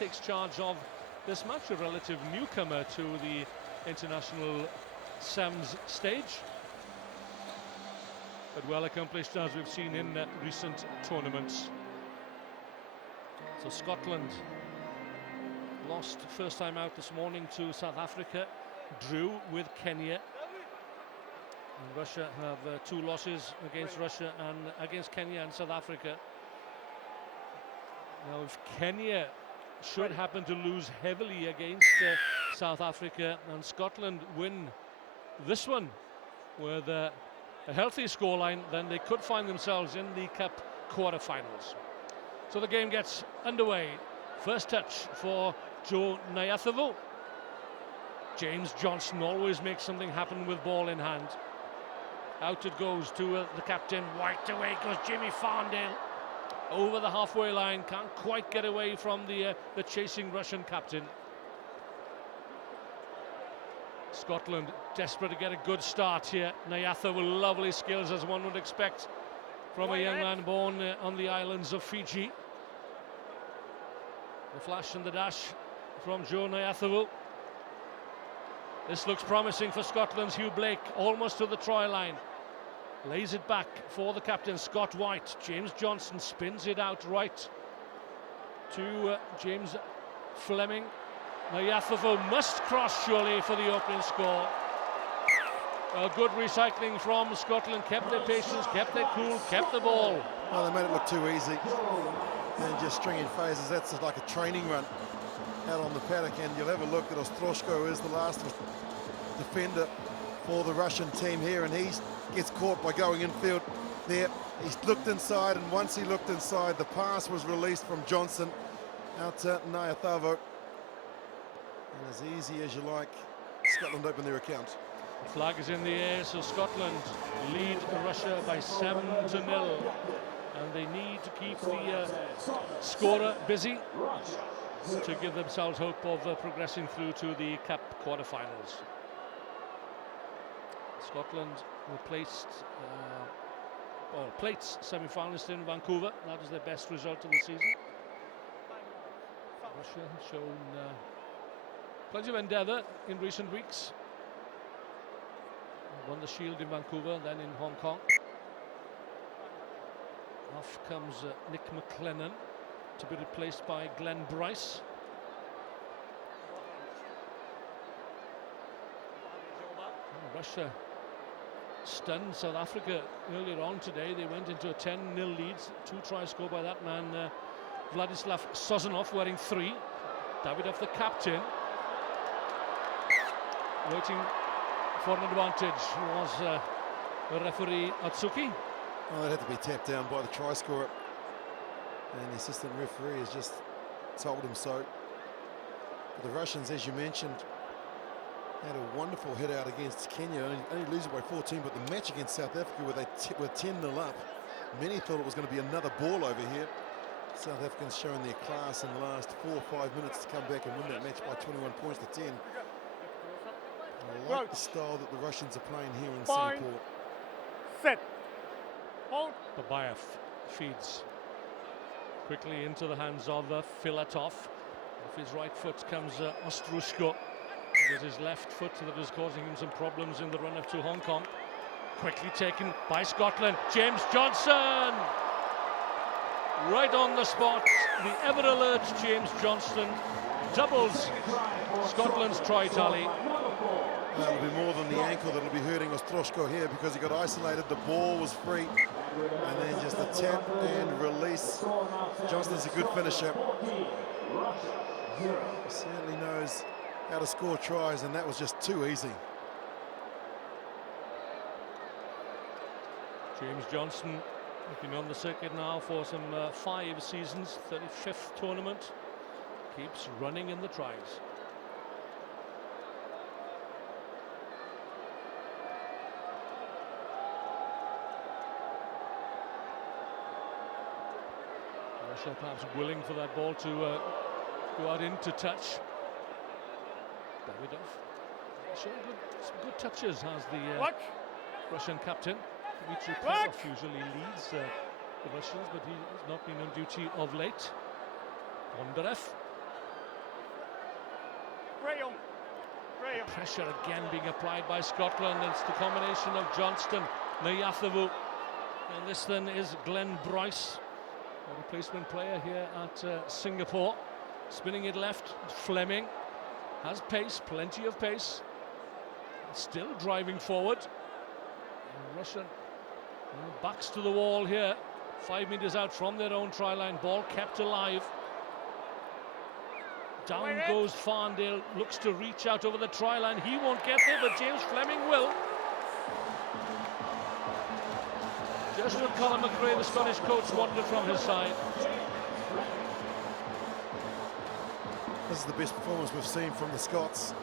takes charge of this match, a relative newcomer to the international SAMS stage, but well accomplished as we've seen in recent tournaments. So Scotland lost first time out this morning to South Africa, drew with Kenya. And Russia have 2 losses against Russia and against Kenya and South Africa. Now if Kenya should happen to lose heavily against South Africa and Scotland win this one with a healthy scoreline, then they could find themselves in the Cup quarterfinals. So the game gets underway. First touch for Joe Nyathovo. James Johnson always makes something happen with ball in hand. Out it goes to the captain. White away goes Jimmy Farndale. Over the halfway line, can't quite get away from the chasing Russian captain. Scotland desperate to get a good start here. Nyathovo with lovely skills, as one would expect from a young man born on the islands of Fiji. The flash and the dash from Joe Nyathovo. This looks promising for Scotland's Hugh Blake, almost to the try line. Lays it back for the captain, Scott White. James Johnson spins it out right to James Fleming. Nyathovo must cross surely for the opening score. Good recycling from Scotland, kept their patience, kept their cool, kept the ball. Well, they made it look too easy. And just stringing phases, that's like a training run out on the paddock. And you'll have a look at Ostroshko is the last defender for the Russian team here, and he gets caught by going infield there. He's looked inside, and once he looked inside, the pass was released from Johnson out to Nyathovo. And as easy as you like, Scotland open their account. The flag is in the air, so Scotland lead Russia by 7-0. And they need to keep the scorer busy to give themselves hope of progressing through to the Cup quarterfinals. Scotland were plates semi-finalist in Vancouver. That was their best result of the season. Russia has shown plenty of endeavour in recent weeks. Won the Shield in Vancouver, then in Hong Kong. Off comes Nick McLennan to be replaced by Glenn Bryce. Russia stunned South Africa earlier on today. They went into a 10-0 lead. 2 tries scored by that man, Vladislav Sozanov, wearing 3. Davidov, the captain, waiting for an advantage was the referee Atsuki. Well, it had to be tapped down by the try scorer. And the assistant referee has just told him so. But the Russians, as you mentioned, had a wonderful hit out against Kenya, only losing by 14, but the match against South Africa where they were 10-0 up, many thought it was going to be another ball over here. South Africans showing their class in the last 4 or 5 minutes to come back and win that match by 21 points to 10. I like the style that the Russians are playing here in Singapore. Set. Hold. Babayev feeds quickly into the hands of Filatov. Off his right foot comes Ostrushko. With his left foot that is causing him some problems in the run-up to Hong Kong. Quickly taken by Scotland. James Johnson! Right on the spot. The ever-alert James Johnson doubles Scotland's try tally. That'll be more than the ankle that'll be hurting Ostroshko here, because he got isolated, the ball was free, and then just a tap and release. Johnston's a good finisher. He certainly knows how to score tries, and that was just too easy. James Johnson has been on the circuit now for some 5 seasons, 35th tournament. Keeps running in the tries. Russia perhaps willing for that ball to go out into touch. Davidov showing some good touches, has the Russian captain. Dmitry Perov usually leads the Russians, but he has not been on duty of late. Bondarev Graham. Graham. Pressure again being applied by Scotland. It's the combination of Johnston, Nayathavu, and this then is Glenn Bryce, a replacement player here at Singapore. Spinning it left, Fleming has pace, plenty of pace. Still driving forward. And Russia backs to the wall here. 5 meters out from their own try line. Ball kept alive. Down goes Farndale. Looks to reach out over the try line. He won't get there, but James Fleming will. Just what Colin McRae, the Scottish coach, wanted from his side. This is the best performance we've seen from the Scots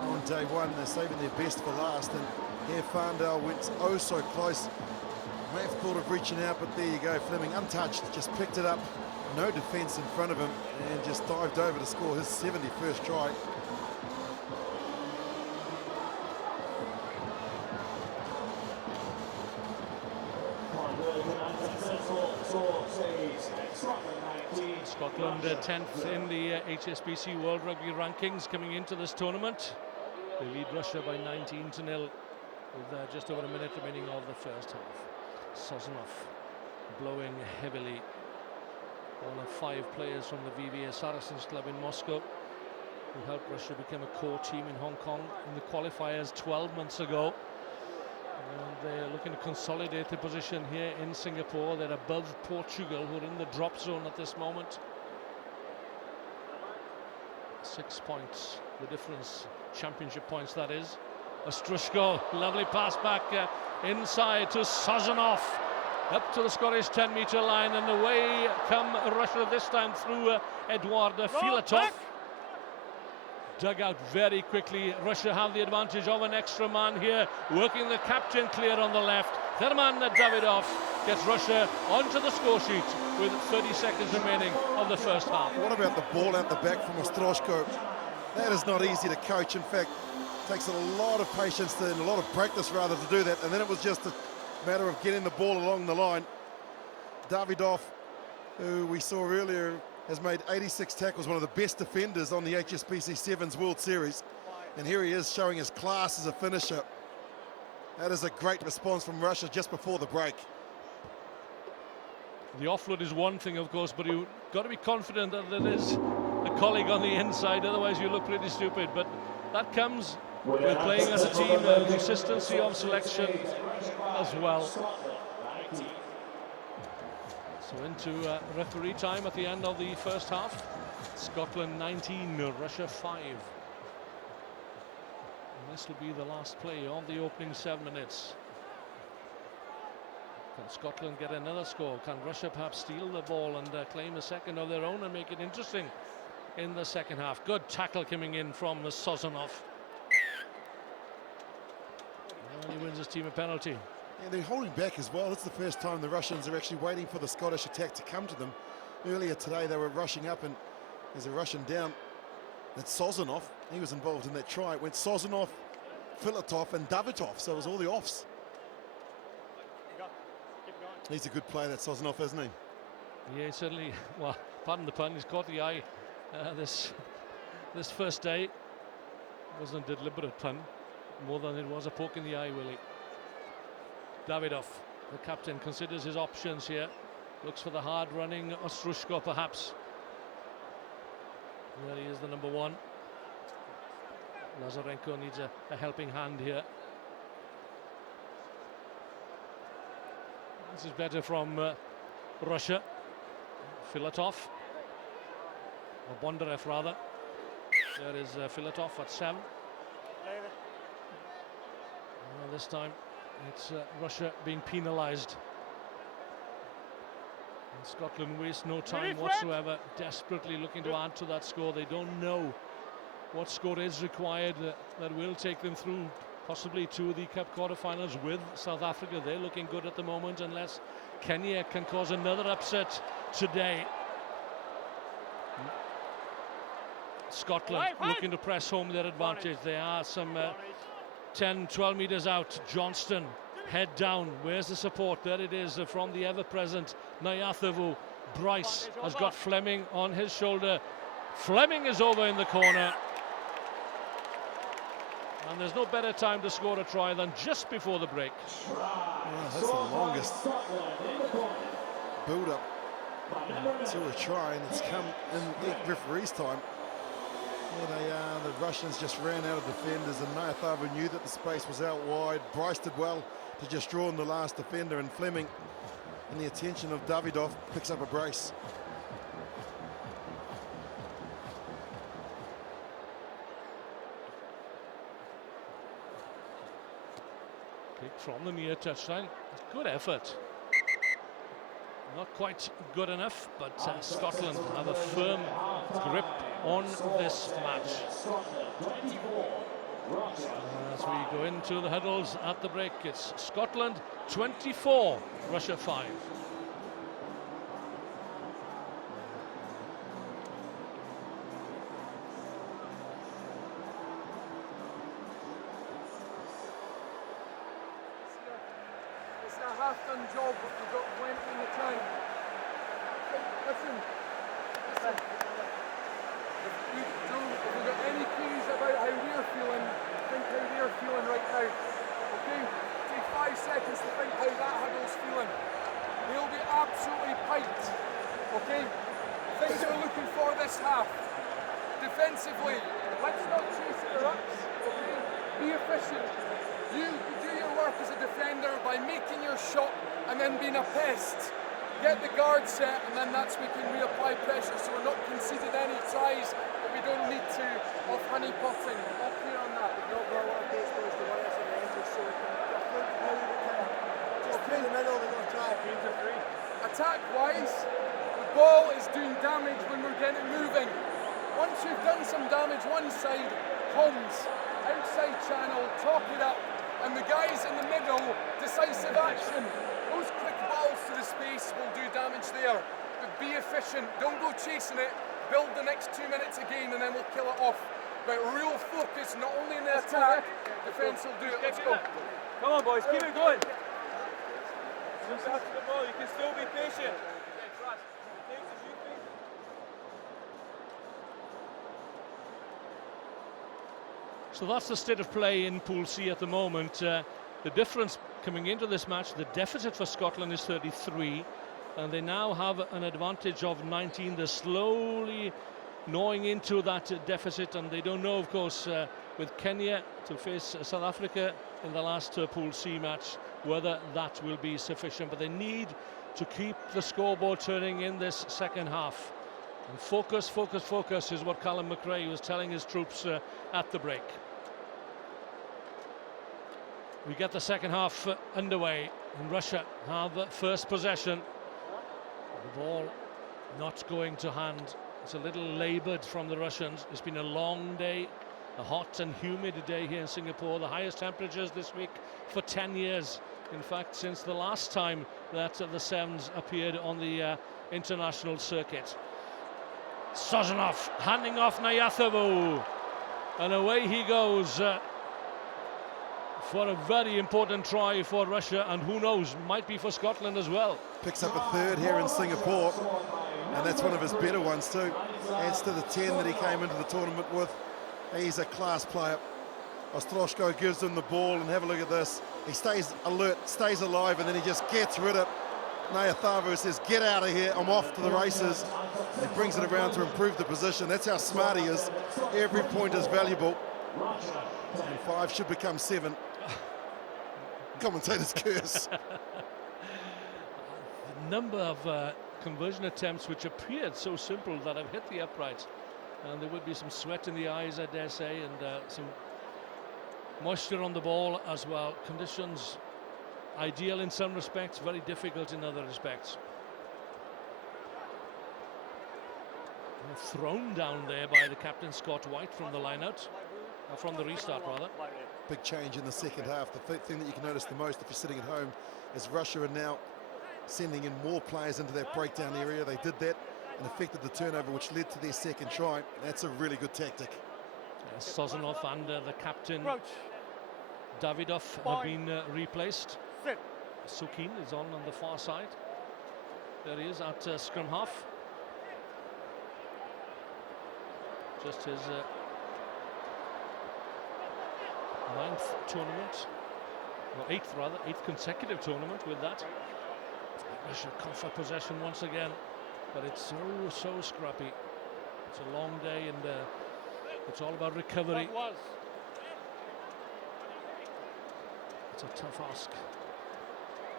on day one. They're saving their best for last, and here Farndale went oh so close. May have thought of reaching out, but there you go. Fleming untouched, just picked it up, no defence in front of him, and just dived over to score his 71st try. Scotland 10th in the HSBC World Rugby rankings coming into this tournament. They lead Russia by 19-0 with just over a minute remaining of the first half. Sozonov blowing heavily. One of 5 players from the VVA Saracens club in Moscow who helped Russia become a core team in Hong Kong in the qualifiers 12 months ago. And they're looking to consolidate their position here in Singapore. They're above Portugal, who are in the drop zone at this moment. 6 points, the difference. Championship points, that is. Ostrushko, lovely pass back inside to Sozonov. Up to the Scottish 10-metre line, and away come Russia this time through Eduard Filatov. Dug out very quickly. Russia have the advantage of an extra man here, working the captain clear on the left. Therman Davidov gets Russia onto the score sheet with 30 seconds remaining of the first half. What about the ball out the back from Ostrushko? That is not easy to coach. In fact, it takes a lot of patience and a lot of practice rather to do that, and then it was just a matter of getting the ball along the line. Davidov, who we saw earlier, has made 86 tackles, one of the best defenders on the HSBC Sevens World Series. And here he is showing his class as a finisher. That is a great response from Russia just before the break. The offload is one thing, of course, but you've got to be confident that there is a colleague on the inside, otherwise you look pretty stupid. But that comes with playing as a team, consistency of selection as well. So into referee time at the end of the first half. Scotland 19, Russia 5. And this will be the last play of the opening 7 minutes. Can Scotland get another score? Can Russia perhaps steal the ball and claim a second of their own and make it interesting in the second half? Good tackle coming in from Sozonov. And he wins his team a penalty. Yeah, they're holding back as well. It's the first time the Russians are actually waiting for the Scottish attack to come to them. Earlier today they were rushing up, and there's a Russian down. That's Sozonov. He was involved in that try. It went Sozonov, Filatov and Davidov, so it was all the offs. He's a good player, that Sozonov, isn't he? Yeah, certainly. Well, pardon the pun, he's caught the eye this first day. It wasn't a deliberate pun, more than it was a poke in the eye, Willie. Davidov, the captain, considers his options here. Looks for the hard-running Ostrushko, perhaps. There he is, the number 1. Lazarenko needs a helping hand here. This is better from Russia. Filatov, or Bondarev rather. There is Filatov at 7. This time it's Russia being penalised. And Scotland waste no time whatsoever, desperately looking to add to that score. They don't know what score is required that will take them through possibly to the Cup quarterfinals with South Africa. They're looking good at the moment, unless Kenya can cause another upset today. Scotland looking to press home their advantage. They are some 10-12 meters out. Johnston, head down. Where's the support? There it is from the ever-present Nayathavu. Bryce has got Fleming on his shoulder. Fleming is over in the corner. And there's no better time to score a try than just before the break. That's the longest build-up to a try, and it's come in referee's time. The Russians just ran out of defenders, and Nayathavu knew that the space was out wide. Bryce did well to just draw on the last defender, and Fleming, and the attention of Davidov, picks up a brace. Kick from the near touchline. Good effort. Not quite good enough, but Scotland have a firm grip on this match. As we go into the huddles at the break, it's Scotland 24, Russia 5. It's a half-done job, but we've got plenty in the tank. Listen. If we've got any clues about how we're feeling, think how they're feeling right now. Okay? Take 5 seconds to think how that huddle's feeling. They'll be absolutely piped. Okay? Things we're looking for this half. Defensively, let's not chase the rucks. Okay? Be efficient. You do your work as a defender by making your shot and then being a pest. Get the guard set, and then that's we can reapply pressure, so we're not conceded any tries that we don't need to off honey potting. All clear on that. Not got a lot of base boys to want us in the edges, so we can just through the middle, we're going to try. Teams of 3. Attack-wise, the ball is doing damage when we're getting it moving. Once we've done some damage one side, comms, outside channel, top it up, and the guys in the middle, decisive action. Those quick balls to the space will do damage there. But be efficient, don't go chasing it, build the next 2 minutes again and then we'll kill it off. But real focus, not only in the attack, defence will do it. Let's go. Come on, boys, keep it going. Just after the ball, you can still be patient. So that's the state of play in Pool C at the moment. The difference coming into this match, the deficit for Scotland is 33, and they now have an advantage of 19. They're slowly gnawing into that deficit, and they don't know, of course, with Kenya to face South Africa in the last Pool C match, whether that will be sufficient. But they need to keep the scoreboard turning in this second half. And focus, focus, focus is what Callum McRae was telling his troops at the break. We get the second half underway, and Russia have first possession. The ball not going to hand. It's a little laboured from the Russians. It's been a long day, a hot and humid day here in Singapore. The highest temperatures this week for 10 years. In fact, since the last time that the Sevens appeared on the international circuit. Sozonov handing off Nayathavu, and away he goes for a very important try for Russia, and who knows, might be for Scotland as well. Picks up a third here in Singapore, and that's one of his better ones too. Adds to the 10 that he came into the tournament with. He's a class player. Ostroshko gives him the ball, and have a look at this. He stays alert, stays alive, and then he just gets rid of it. Nayathavu says, get out of here, I'm off to the races. He brings it around to improve the position. That's how smart he is. Every point is valuable. And 5 should become 7. Commentator's curse. The number of conversion attempts which appeared so simple that have hit the upright. And there would be some sweat in the eyes, I dare say, and some moisture on the ball as well. Conditions ideal in some respects, very difficult in other respects. Thrown down there by the captain Scott White from the line-out, from the restart rather. Big change in the second half. The thing that you can notice the most if you're sitting at home is Russia are now sending in more players into that breakdown area. They did that and affected the turnover, which led to their second try. That's a really good tactic. Sozonov and the captain Davidov have been replaced. Sukin is on the far side. There he is at scrum half. just his 9th tournament, or 8th rather, 8th consecutive tournament with that. Russia cough up possession once again, but it's so scrappy. It's a long day, and it's all about recovery. It's a tough ask.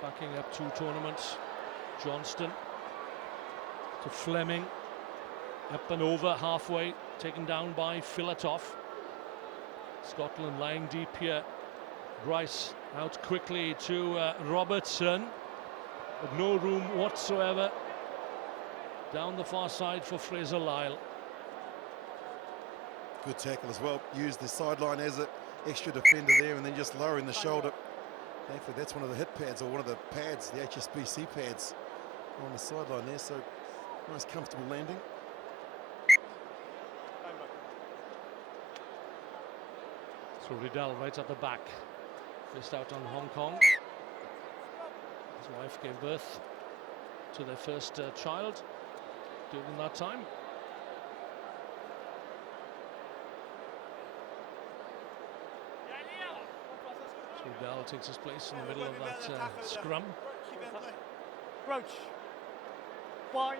Backing up 2 tournaments. Johnston to Fleming, up and over halfway, taken down by Filatov. Scotland lying deep here. Bryce out quickly to Robertson, but no room whatsoever down the far side for Fraser Lyle. Good tackle as well. Used the sideline as an extra defender there, and then just lowering the shoulder. Thankfully, that's one of the hit pads, or one of the pads, the HSBC pads on the sideline there, so nice comfortable landing. So Riddell right at the back, missed out on Hong Kong. His wife gave birth to their first child during that time. So Riddell takes his place in the middle of that scrum. Crouch. Fine.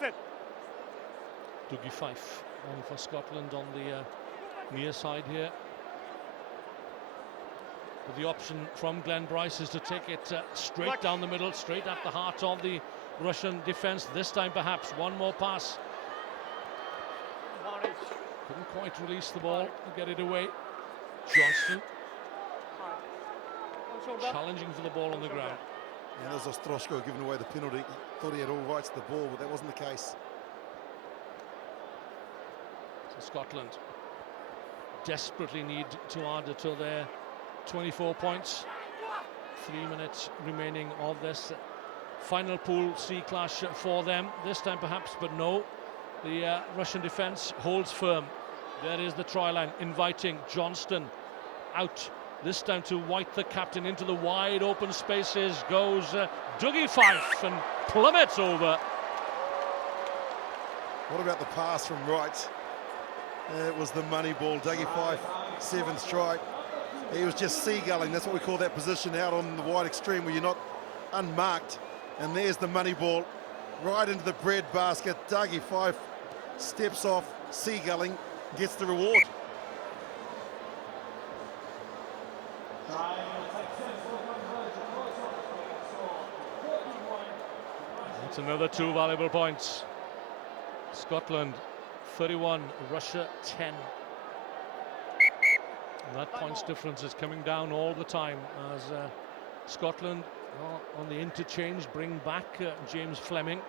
Sit. Dougie Fife on for Scotland on the near side here. But the option from Glenn Bryce is to take it straight down the middle, straight at the heart of the Russian defence. This time perhaps one more pass. Couldn't quite release the ball to get it away. Johnston challenging for the ball on the ground. And there's Ostroshko giving away the penalty. He thought he had all rights to the ball, but that wasn't the case. So Scotland desperately need to add to their 24 points. 3 minutes remaining of this final Pool C clash for them. This time perhaps, but no. The Russian defence holds firm. There is the try line, inviting Johnston out. This time to White, the captain, into the wide open spaces goes Dougie Fife and plummets over. What about the pass from Wright? It was the money ball. Dougie Fife, 7th try. He was just seagulling. That's what we call that position out on the wide extreme where you're not unmarked. And there's the money ball right into the bread basket. Dougie Fife steps off, seagulling, gets the reward. That's another 2 valuable points. Scotland 31, Russia 10. And that points difference is coming down all the time as Scotland on the interchange bring back James Fleming.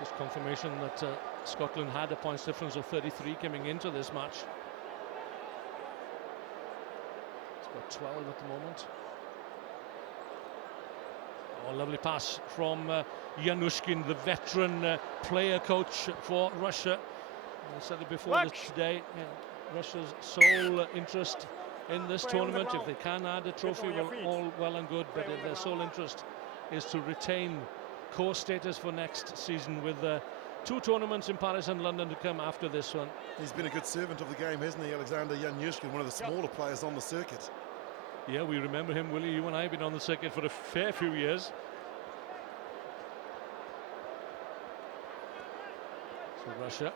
Just confirmation that Scotland had a points difference of 33 coming into this match. It's got 12 at the moment. Oh, lovely pass from Yanushkin, the veteran player coach for Russia. I said it before today, Russia's sole interest in this tournament, if they can add a trophy, all well and good, but their sole interest is to retain core status for next season, with 2 tournaments in Paris and London to come after this one. He's been a good servant of the game, hasn't he, Alexander Yanushkin, one of the smaller players on the circuit. Yeah, we remember him, Willie. You and I have been on the circuit for a fair few years. So Russia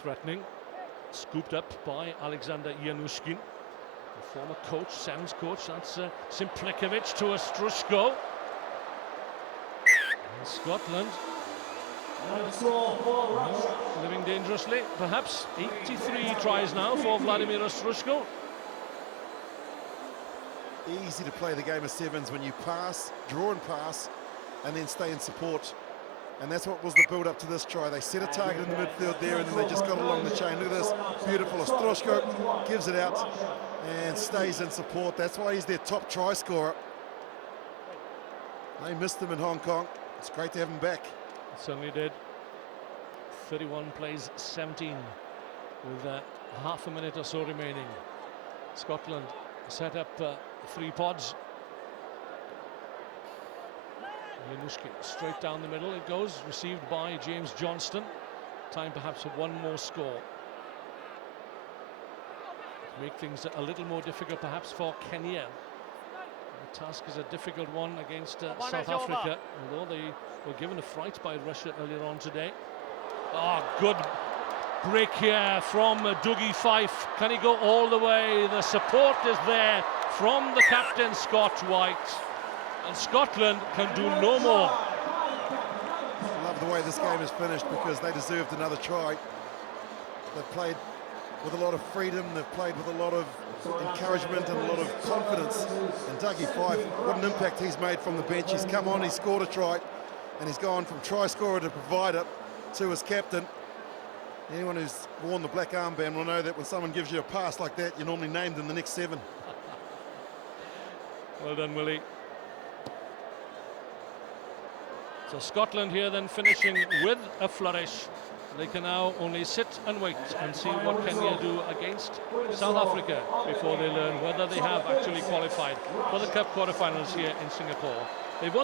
threatening, scooped up by Alexander Yanushkin, the former coach, Sam's coach. That's Simplikovic to Ostrushko. And Scotland living dangerously, perhaps. 83 tries now for Vladimir Ostrushko. Easy to play the game of sevens when you pass, draw and pass, and then stay in support. And that's what was the build-up to this try. They set a target in the midfield there, and then they just got along the chain. Look at this, beautiful. Ostroshko gives it out and stays in support. That's why he's their top try scorer. They missed him in Hong Kong. It's great to have him back. It certainly did. 31 plays 17 with half a minute or so remaining. Scotland set up 3 pods. Mushki straight down the middle it goes, received by James Johnston. Time perhaps for one more score. Make things a little more difficult perhaps for Kenya. The task is a difficult one against South Africa, although they were given a fright by Russia earlier on today. Oh, good break here from Dougie Fife. Can he go all the way? The support is there from the captain, Scott White. And Scotland can do no more. I love the way this game is finished because they deserved another try. They've played with a lot of freedom, they've played with a lot of encouragement and a lot of confidence. And Dougie Fife, what an impact he's made from the bench. He's come on, he's scored a try, and he's gone from try scorer to provider to his captain. Anyone who's worn the black armband will know that when someone gives you a pass like that, you're normally named in the next 7. Well done, Willie. So Scotland here then finishing with a flourish. They can now only sit and wait and see what Kenya do against South Africa before they learn whether they have actually qualified for the Cup quarterfinals here in Singapore. They've won